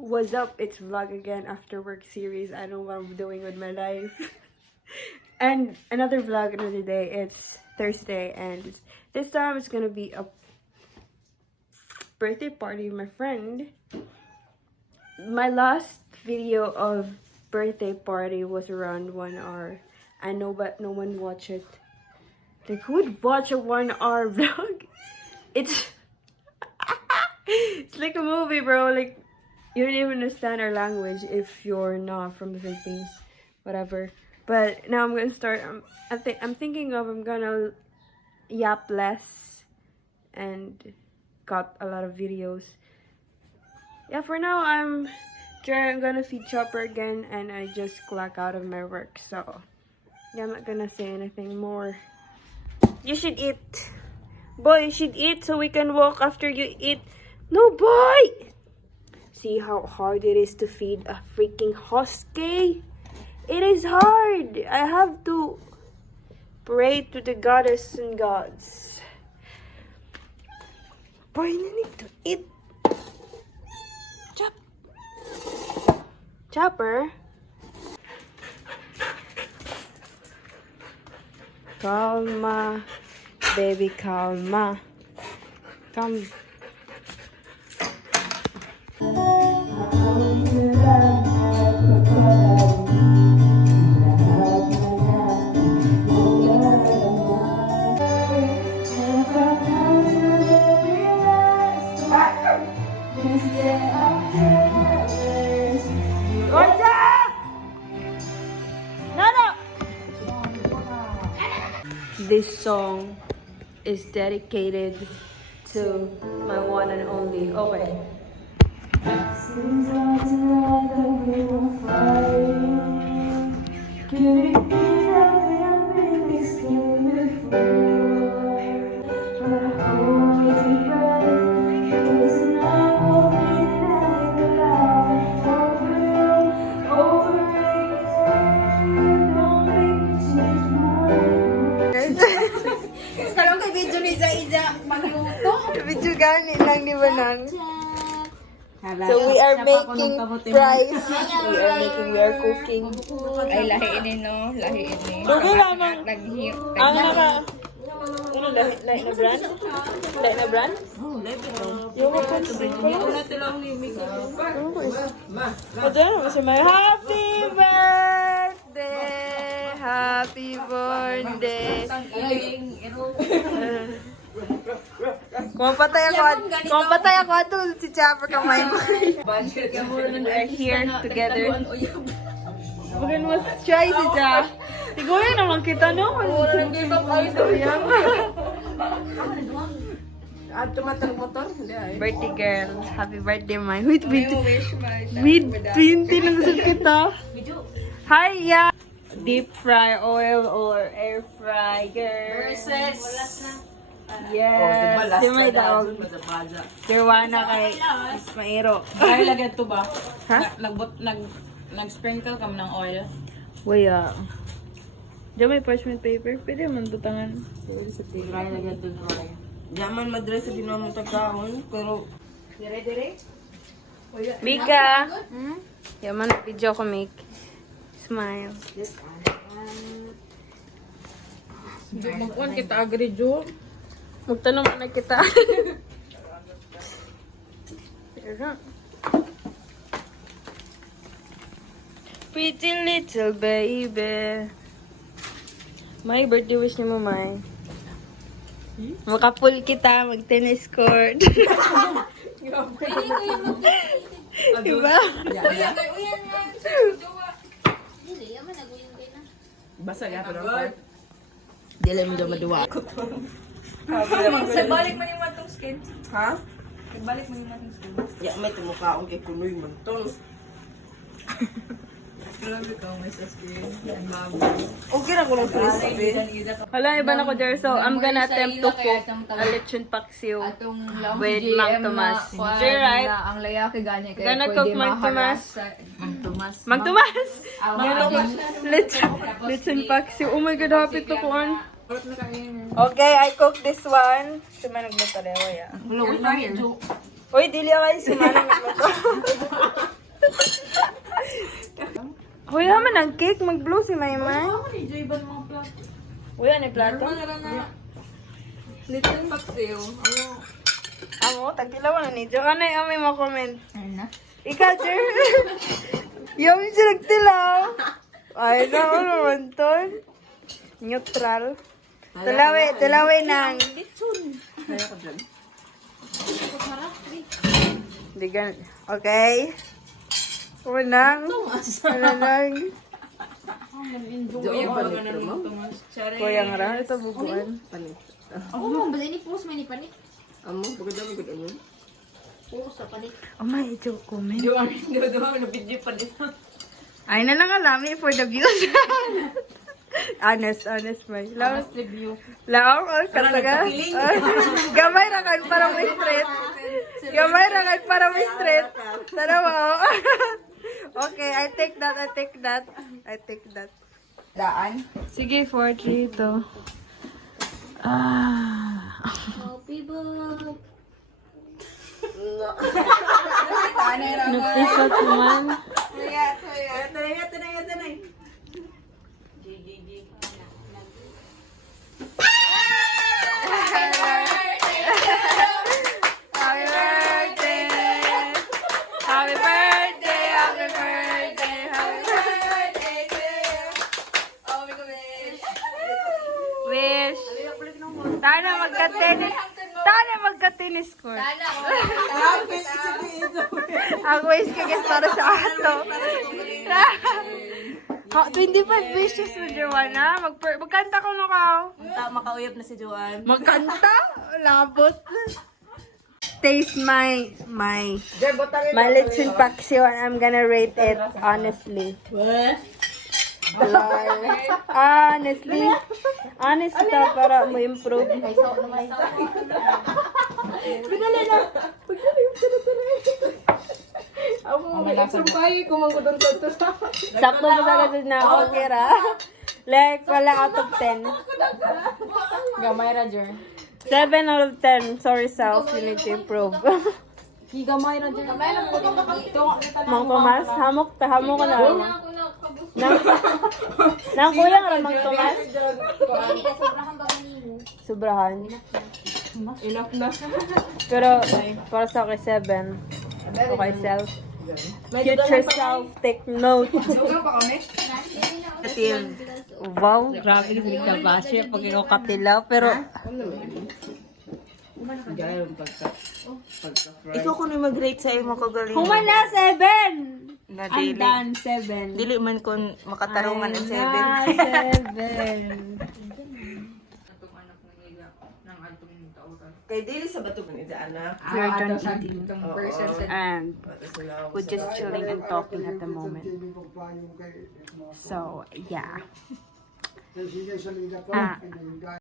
What's up? It's vlog again after work series. I know what I'm doing with my life. And another vlog another day. It's Thursday and this time it's gonna be a birthday party with my friend. My last video of birthday party was around 1 hour. I know, but no one watched it. Like, who would watch a 1 hour vlog? It's it's like a movie, bro. Like, you don't even understand our language if you're not from the Philippines, whatever. But now I'm gonna start. I'm thinking of I'm gonna yap less and cut a lot of videos. Yeah, for now I'm gonna feed Chopper again, and I just clock out of my work. So yeah, I'm not gonna say anything more. You should eat, boy. You should eat so we can walk after you eat. No, boy. See how hard it is to feed a freaking husky? It is hard. I have to pray to the goddess and gods. Boy, you need to eat. Chopper. Calma, baby, calma. Come. This song is dedicated to my one and only. Oh wait. Video gani lang di ba nang? So we are making rice. We are cooking. Ay, lahiin ni no, lahiin ni. Dugay lamang. Naghihip. Ang naka ano lahi na brand? Lahi na brand? Yung ko sa Una lang ni Mika. Ano kasi may happy birthday. Happy birthday. Kumapatay ako ato si Chopper kamay mo. We are here together. Bukan mo try si Chopper. Siguro naman kita no. Birthday girl. Happy birthday, my. With 20 lang sa kita. Hi, yeah. Deep fry oil or air fryer. Versus. Yes. Di may tawag. Kirwana kay Ismaero. Ay, lagyan to ba? Ha? Nag-sprinkle ka ng oil. Waya. Diyan may parchment paper. Pwede man butangan. Sa tigray, lagyan to dry. Diyaman madre sa ginawa mong tagkaon, pero Dire-dire? Mika! Yaman, video ko, Mik. Smile. Magkuhan kita agri, Jo. Magtanong na kita. Pretty little baby. My birthday wish ni mo, May. Makapul kita, mag-tennis court. Diba? basa ka pero dili mo daw maduwa. Nagbalik man yung matong skin. Ha? Nagbalik man yung matong skin. Ya may tumukaon kay kuloy man tong. Grabe ka, may sa skin. Yan, bago. Okay ra ko lang crispy. Hala, iba na ko there. So, I'm gonna attempt to cook a lechon paksiw with Mang Tomas. Sure, right? Ang layaki ganyan kaya Gonna cook Mang Tomas. Mang Tomas. Mang Tomas! Lechon paksiw. Oh my God, happy to kuhan. Okay, I cook this one. Sumanag mo talewa, ya. Hello, wala here. Uy, dili ako ay sumanag mo to. ng cake, mag-blow si Maymay. Enjoy ba mga plato? Uy, ano yung plato? Little paksiw. Amo, tagtilawan na ni Jo. Ano yung may mga comment? Ano na? Ikaw, Jer. Yung siya nagtilaw. Ay, naku naman to. Neutral. Tilawi ng... Kaya ko dyan. Hindi gan... Okay. Unang... Ano lang? Enjoy ba nito mo? Kuyang ra. Ito buguan. Panit. Oo, basta ini post may ni panik. Amo, pagod na pagod ano? Post sa panik. Oh my, ito comment. Doon na video pa dito. Ay na lang alam eh, for the views. honest, may. Last review. Lao, kataga. Gamay ra kay para mo straight. Gamay ra kay para mo straight. Tara mo. Okay, I take that. Daan? Sige, 4, 3, 2. Happy birthday. Napisot man. Tanay. Happy birthday! Happy birthday! Happy birthday! Happy birthday to you! Oh, my gosh. Wish! Tana magka-tennis court. Ang wish ka guys para sa ato. 25 wishes mo, Joanna. Magkanta ko na ka. Makauyap na si Joanne. Magkanta? Labot. Taste my lechon paksiw and I'm gonna rate it honestly. Honestly ta para mo improve. Sakto mo sa gano'n na okay ra. Like, wala out of 10. Gamay ra, Jer. 7 out of 10. Sorry self, you need to improve. Gamay ra, Jer. Gamay ra mo Mang Tomas, hamok ka na. Nang kuya nga Mang Tomas? Sobrahan. Enough na. Pero, para sa akin, 7. Okay, self. Future self, take note. Wow, grabe yung kabasya pag ikaw katilaw. Pero, Ikaw ko na mag-rate sa imo kagaling. kuman na, 7! Na I'm dili. done, 7. Dili man kon makatarungan ng 7. 7. Kay dili sa bato man ida anak. Your turn to eat. Person sa And we're just chilling and talking at the moment. So, yeah.